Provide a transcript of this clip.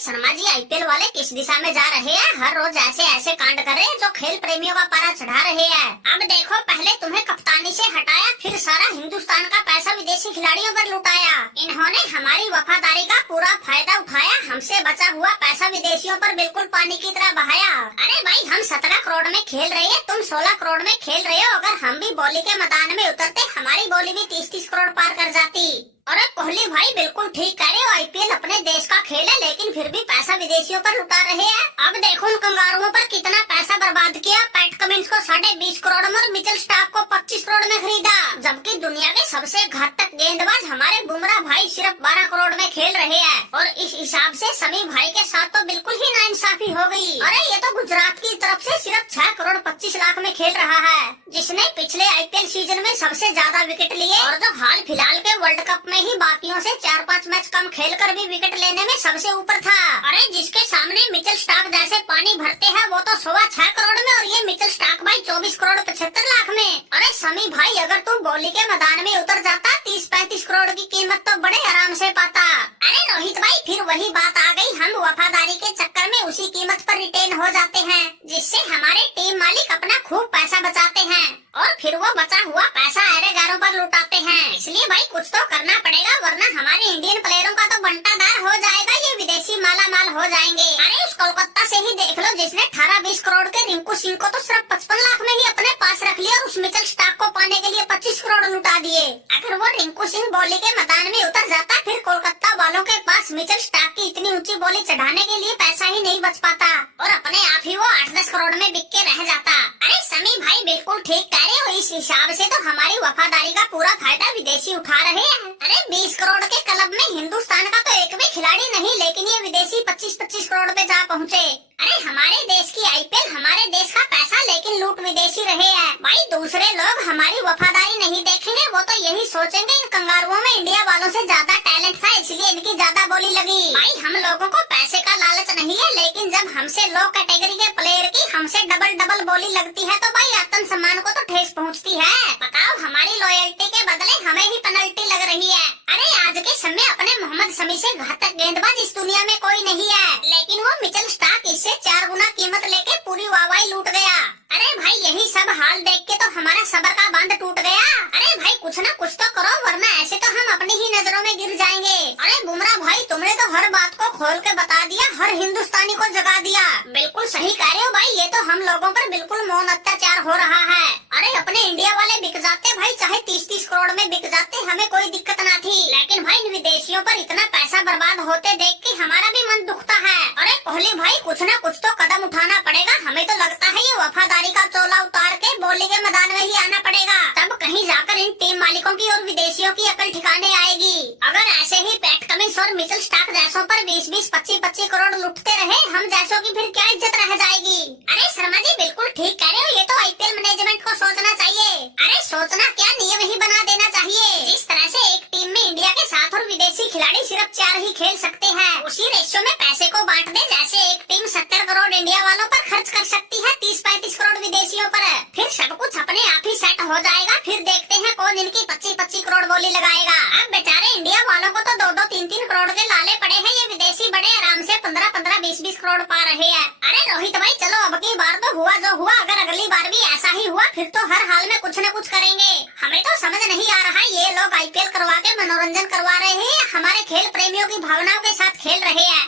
Sharma ji, IPL वाले किस दिशा में जा रहे हैं? हर रोज ऐसे ऐसे कांड कर रहे हैं जो खेल प्रेमियों का पारा चढ़ा रहे हैं। अब देखो, पहले तुम्हें कप्तानी से हटाया, फिर सारा हिंदुस्तान का पैसा विदेशी खिलाड़ियों पर लुटाया। इन्होंने हमारी वफादारी का पूरा फायदा उठाया, हमसे बचा हुआ पैसा विदेशियों पर बिल्कुल पानी की तरह बहाया। अरे भाई, हम 17 करोड़ में खेल रहे हैं, तुम 16 करोड़ में खेल रहे हो। अगर हम भी बोली के मैदान में उतरते, हमारी बोली भी 30-30 करोड़ पार कर जाती। अरे कोहली भाई, बिल्कुल ठीक कह रहे हो, आईपीएल अपने देश का खेल है, लेकिन फिर भी पैसा विदेशियों पर लुटा रहे हैं। अब देखो उन कंगारुओं पर कितना पैसा बर्बाद किया। पैट कमिंस को 20.5 करोड़ में और मिचेल स्टार्क को 25 करोड़ में खरीदा, जबकि दुनिया के सबसे घातक गेंदबाज हमारे बुमराह भाई सिर्फ 12 करोड़ में खेल रहे हैं। और इस हिसाब से समी भाई के साथ तो बिल्कुल ही नाइंसाफी हो गई। अरे ये तो गुजरात की तरफ से सिर्फ 6 करोड़ 25 लाख में खेल रहा है, जिसने पिछले आईपीएल सीजन में सबसे ज्यादा विकेट लिए, और जो हाल फिलहाल के वर्ल्ड कप में ही बाकियों से 4-5 मैच कम खेलकर भी विकेट लेने में सबसे ऊपर था। अरे जिसके सामने मिचेल स्टार्क जैसे पानी भरते हैं, वो तो 6.25 करोड़ में, और ये मिचेल स्टार्क भाई 24 करोड़ 75 लाख में। अरे समी भाई, अगर तू बोली के मैदान में उतर जाता, 30-35 करोड़ की कीमत तो बड़े आराम से पाता। अरे रोहित भाई, फिर वही बात आ गई, हम वफादारी के चक्कर में उसी कीमत पर रिटेन हो जाते हैं, जिससे हमारे टीम मालिक अपना खूब पैसा बचाते हैं, और फिर वो बचा हुआ पैसा अहरेगारों पर लुटाते हैं। इसलिए भाई कुछ तो करना पड़ेगा, वरना हमारे इंडियन प्लेयरों का तो बंटादार हो जाएगा, ये विदेशी मालामाल हो जाएंगे। अरे उस कोलकाता से ही देख लो, जिसने 18-20 करोड़ के रिंकू सिंह को तो सिर्फ 55 लाख में ही अपने पास रख लिया, और उस मिचेल स्टार्क को पाने के लिए 25 करोड़ लुटा दिए। अगर वो रिंकू सिंह बोली के मैदान में उतर जाता, फिर कोलकाता वालों के पास मिचेल स्टार्क की इतनी ऊंची बोली चढ़ाने के लिए पैसा ही नहीं बच पाता, और अपने आप ही वो 8-10 करोड़ में बिक के रह जाता। अरे समी भाई, बिल्कुल ठीक कह रहे हो, इस हिसाब से तो हमारी वफादारी का पूरा फायदा विदेशी उठा रहे हैं। अरे 20 करोड़ के क्लब में हिंदुस्तान का तो एक भी खिलाड़ी नहीं, लेकिन ये विदेशी 25-25 करोड़ पे जा पहुँचे। अरे हमारे देश की आईपीएल हमारे देश का पैसा, लेकिन लूट विदेशी रहे हैं। भाई दूसरे लोग हमारी वफादारी नहीं देखेंगे, वो तो यही सोचेंगे इन कंगारुओं में इंडिया वालों से ज्यादा टैलेंट था, इसलिए इनकी ज्यादा बोली लगी। भाई हम लोगों को पैसे का लालच नहीं है, लेकिन जब हमसे लो कैटेगरी के प्लेयर की हमसे डबल बोली लगती है, तो भाई आत्म सम्मान को तो ठेस पहुँचती है। बताओ, हमारी लॉयल्टी के बदले हमें ही पेनल्टी लग रही है। अरे आज के समय अपने मोहम्मद शमी से घातक गेंदबाज इस दुनिया में कोई नहीं है, लेकिन वो मिचेल स्टार्क इससे 4 गुना कीमत लेके पूरी वाहवाही लूट गया। अरे भाई, यही सब हाल देख के तो हमारा सब्र का बांध टूट गया। अरे भाई कुछ ना कुछ तो करो, वरना ऐसे तो हम अपनी ही नजरों में गिर जाएंगे। अरे बुमराह भाई, तुमने तो हर बात को खोल के बता दिया, हर हिंदुस्तानी को जगा दिया। बिल्कुल सही कह रहे हो भाई, ये तो हम लोगों पर बिल्कुल मौन अत्याचार हो रहा है। अरे अपने इंडिया वाले बिक जाते भाई, चाहे 30-30 करोड़ में बिक जाते, हमें कोई दिक्कत ना थी, लेकिन भाई इन विदेशियों पर इतना पैसा बर्बाद होते देख के हमारा भी मन दुखता है। अरे कोहली भाई, कुछ ना कुछ तो कदम उठाना पड़ेगा, हमें तो लगता है ये वफादारी का चोला उतार के बोली के मैदान में ही आना पड़ेगा, तब कहीं जाकर इन टीम मालिकों की और विदेशियों की अकल ठिकाने आएगी। अगर ऐसे ही पैट कमिंस और मिचेल स्टार्क जैसों पर 20-20, 25-25 करोड़ लुटते रहे, हम जैसों की फिर क्या इज्जत रह जाएगी। अरे शर्मा जी, बिल्कुल ठीक कह रहे हो, ये तो आईपीएल मैनेजमेंट को सोचना चाहिए। अरे सोचना क्या, नियम ही बना देना चाहिए। जिस तरह से एक टीम में इंडिया के 7 और विदेशी खिलाड़ी सिर्फ 4 ही खेल सकते हैं, उसी रेशियो में पैसे को बांट दे, जैसे एक टीम 70 करोड़ इंडिया वालों पर खर्च कर सकती है, 30-35 करोड़ विदेशियों पर, फिर सब कुछ अपने आप ही सेट हो जाएगा। फिर देखते हैं कौन इनकी 25-25 करोड़ बोली लगाएगा। अब बेचारे इंडिया वालों को तो 2-2, 3-3 करोड़ के लाले पड़े हैं, ये विदेशी बड़े आराम से 15-15, 20-20 करोड़ पा रहे हैं। अरे रोहित भाई, चलो अब की बार तो हुआ जो हुआ, अगर अगली बार भी ऐसा ही हुआ, फिर तो हर हाल में कुछ न कुछ करेंगे। हमें तो समझ नहीं आ रहा, ये लोग आईपीएल करवा के मनोरंजन करवा रहे हैं, हमारे खेल प्रेमियों की भावनाओं के साथ खेल रहे हैं।